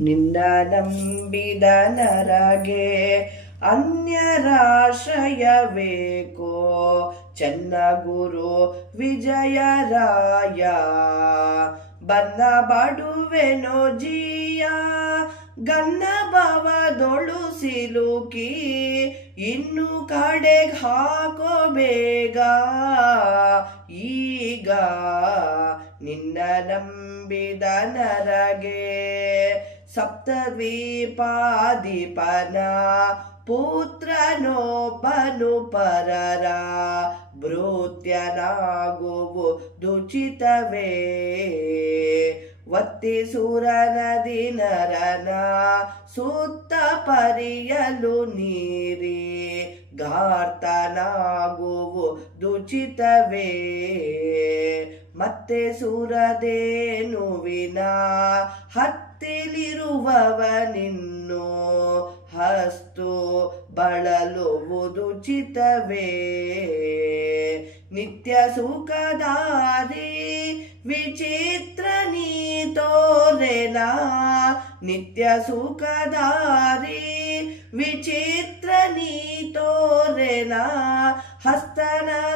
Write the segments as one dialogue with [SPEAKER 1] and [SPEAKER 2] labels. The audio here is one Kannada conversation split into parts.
[SPEAKER 1] ನಿನ್ನ ನರಗೆ ಅನ್ಯರಾಶ್ರಯವೇಕೋ ಚೆನ್ನ ಗುರು ವಿಜಯರಾಯ. ಬನ್ನ ಬಾಡುವೆನೋ ಜೀಯ, ಗನ್ನ ಭವದೊಳು ಸಿಲುಕಿ, ಇನ್ನು ಕಡೆಗೆ ಹಾಕೋ ಬೇಗ. ಈಗ ನಿನ್ನ ನಂಬಿದ ನರಗೆ ಸಪ್ತದ್ವೀಪಾಧಿಪನ ಪುತ್ರನೊಬ್ಬನು ಪರರ ಭೃತ್ಯನಾಗುವು ದುಚಿತವೇ. ಒತ್ತಿ ಸುರನದಿ ನರನ ಸುತ್ತ ಪರಿಯಲು ನೀರಿ ಗಾರ್ತನಾಗುವು ದುಚಿತವೇ. ಮತ್ತೆ ಸುರದೇನುವಿನ ಹತ್ತಿಲಿರುವವನಿನ್ನು ಹಸ್ತು ಬಳಲುವುದು ಚಿತವೇ. ನಿತ್ಯ ಸುಖದಾದಿ ವಿಚಿತ್ರ ನೀ ತೋರೆನ ನಿತ್ಯ ಸುಖದಾರಿ ವಿಚಿತ್ರ ನೀ ಹಸ್ತನರಗೊಡ್ಡುವುದು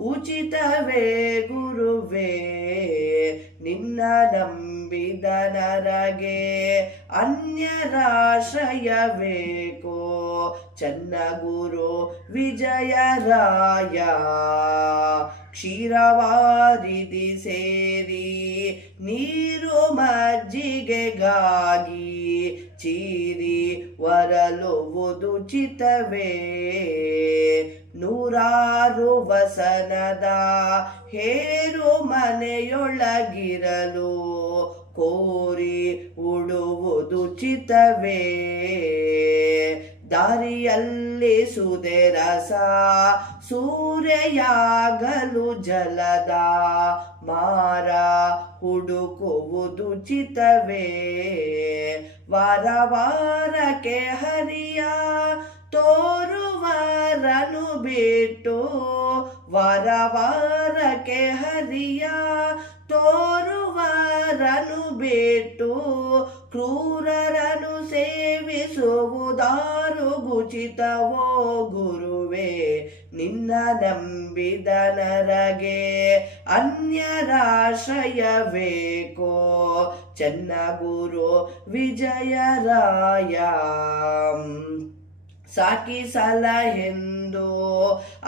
[SPEAKER 1] ಉಚಿತವೇ ಗುರುವೇ, ನಿನ್ನ ನಂಬಿದ ನರಗೆ ಅನ್ಯರಾಶ್ರಯವೇಕೋ, ಚನ್ನ ಗುರು ವಿಜಯರಾಯ. ಕ್ಷೀರವಾರಿದಿ ಸೇರಿ ನೀರು ಮಜ್ಜಿಗೆಗಾಗಿ ಚೀರಿ ವರಲುವುದು ಚಿತವೇ ನೂರಾರು ವಸನದ ಹೇರು ಮನೆಯೊಳಗಿರಲು ಕೋರಿ ಉಡುವುದು ಚಿತವೇ ದಾರಿಯಲ್ಲಿ ಸುದೆರಸ ಸೂರ್ಯಯಾಗಲು ಜಲದ ಮಾರ ಹುಡುಕುವುದು ಚಿತವೇ ವಾರ ವಾರಕ್ಕೆ ಹರಿಯ ತೋರುವರನು ಬಿಟ್ಟು ವಾರ ವಾರಕ್ಕೆ ಹರಿಯ ತೋರುವರನು ಬಿಟ್ಟು ಕ್ರೂರರನು ಸೇವಿಸುವುದಾರು ಗುಚಿತವೋ ಗುರುವೇ, ನಿನ್ನ ನಂಬಿದ ನರಗೆ ಅನ್ಯರಾಶಯಬೇಕೋ ಚೆನ್ನ ಗುರು ವಿಜಯರಾಯ. ಸಾಕಿ ಎಂದು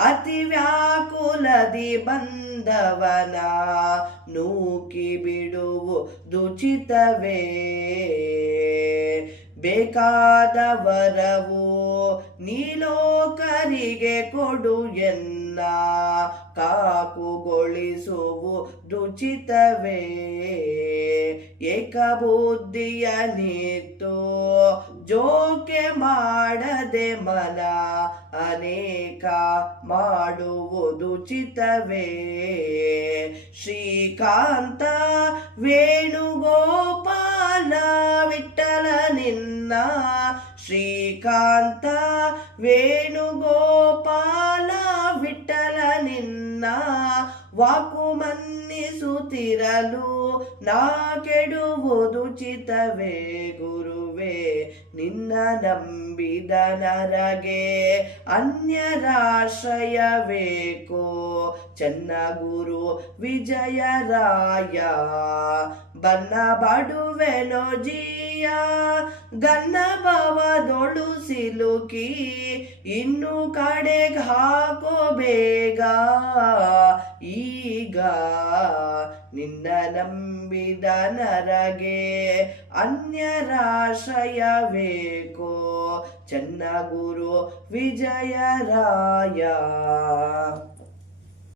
[SPEAKER 1] ಅತಿ ವ್ಯಾಕುಲದಿ ಬಂದವನ ನೂಕಿ ಬಿಡುವು ದುಚಿತವೇ. ಬೇಕಾದ ವರವು ನೀಲೋಕರಿಗೆ ಕೊಡು ಎನ್ನ ಕಾಕುಗೊಳಿಸುವು ದುಚಿತವೇ ಏಕಬುದ್ಧಿಯ ನಿತ್ತು ಜೋಕೆ ಮಾಡದೆ ಮನ ಅನೇಕ ಮಾಡುವುದು ಚಿತವೇ ಶ್ರೀಕಾಂತ ವೇಣುಗೋಪಾಲ ಶ್ರೀಕಾಂತ ವೇಣುಗೋಪಾಲ ವಿಠಲ ನಿನ್ನ ವಾಕು ಮನ್ನಿಸುತ್ತಿರಲು ನಾ ಕೆಡುವುದು ಚಿತವೇ ಗುರುವೇ. ನಿನ್ನ ನಂಬಿದ ನರಗೆ ಅನ್ಯರಾಶ್ರಯವೇಕೋ. ಚೆನ್ನ ಗುರು ವಿಜಯರಾಯ. ಬನ್ನ ಬಡುವೆನೋ ಜಿಯ ಗನ್ನ ಭವದೊಳು ಸಿಲುಕಿ, ಇನ್ನು ಕಡೆಗೆ ಹಾಕೋ ಬೇಗ. ಈಗ ನಿನ್ನ ನಂಬಿದ ನರಗೆ ಅನ್ಯರಾಶ್ರಯವೇಕೋ? ಚೆನ್ನ ಗುರು ವಿಜಯರಾಯ.